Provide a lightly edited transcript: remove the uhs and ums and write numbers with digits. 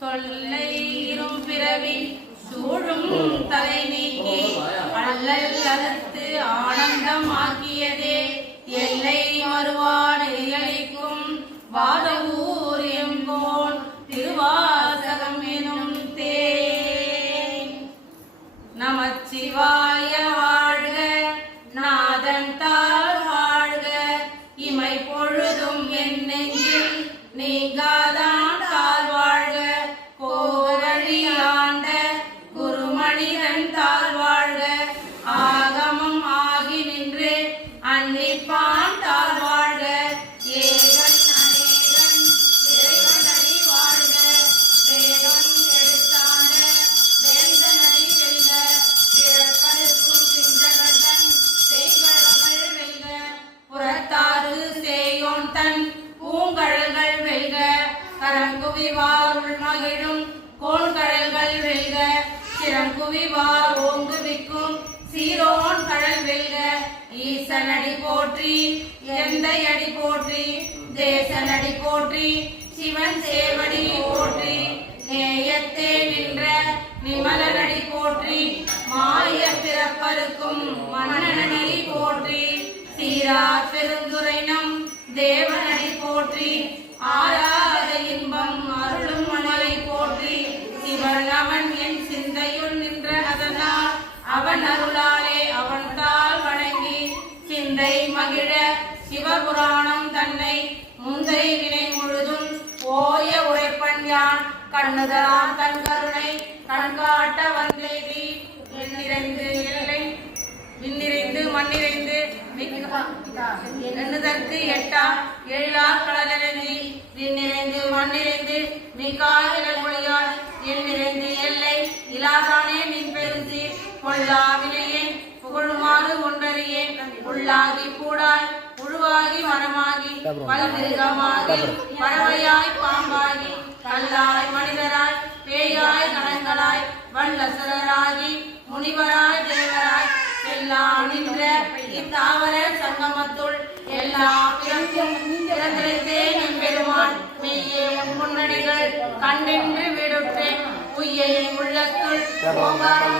தொல்லை இரும் பிறவி சூழும் தலை நீக்கி அல்லல் அறுத்து ஆனந்தம் ஆக்கியதே எல்லை மறுவாடு எளிக்கும் வாதவூர் எம்போன் திருவாசகம் எனும் தேன். நமச்சிவாய வாழ்க, நாதன் தாழ் வாழ்க, இமை பொழுதும் என் நெஞ்சில் நீங்காதான் தாழ் வாழ்க, கோவழி ஆண்ட குருமணிதன் தாழ் வாழ்க, ஆகமம் ஆகி நின்று அன்னிப்பான் தாழ் வாழ்க, ஏகன் அநேகன் இறைவன் அடி வாழ்க, வேதம் எடுத்தாண்ட வேந்தனடி வெல்க, பிறப்பருக்கும் பிஞ்சகன் செய்கழல்கள் வெல்க, புறத்தாறு சேயோன் தன் பூங்கழல்கள் வெல்க, கரங்குவிவார் உள்மகிழும் கோள்கழல்கள் வெல்க, சிறங்குவிவார் ஓங்குவிக்கும் சீரோன் கடல் வெல்க, ஈசனடி போற்றி எந்தையடி போற்றி, தேசனடி போற்றி சிவன் சேவடி போற்றி, நேயத்தே நின்ற நிமலனடி போற்றி, மாய பிறப்பருக்கும் மன்னனடி போற்றி, சீரார் பெருந்துரைனம் தேவனடி போற்றி, ஆராத இன்பம் அருளும் மலை போற்றி, சிவன் அவன் என் சிந்தையுள் நின்ற அதனால் அவன் அருளாலே அவன் தாள் வணங்கி சிந்தை மகிழ சிவபுராணம் தன்னை முந்தை வினை முழுதும் ஓய உரைப்பன் யான், கண்ணுதலான் தன் கருணை கண்காட்ட வந்தேதி, எண்ணிறைந்து எல்லை விண்ணிறைந்து மண்ணிறைந்து எண்ணுதற்கு எட்டா எழிலார் கடலெழுந்தி, விண்ணிறைந்து மண்ணிறைந்து மிகாயிலல் மொழியால், எண்ணிறைந்து எல்லை இலாதானே நின் பெருந்தி, பொல்லா வினையேன் புகழுமாறு ஒன்றறியேன், உள்ளாகி கூடாய் உருவாகி மரமாகி பல்மிருகமாகி பறவையாய் பாம்பாகி கல்லாய் மனிதராய் பேயாய் கணங்களாய் வல்லசராகி முனிவராய் தேவராய் எல்லா நின்ற இத்தாவர சங்கமத்துள் எல்லா பிறந்திருந்தேன் எம்பெருமான், மெய்யே முன்னடிகள் கண்டென்று வீடுற்றேன், உய்யை உள்ளத்துள்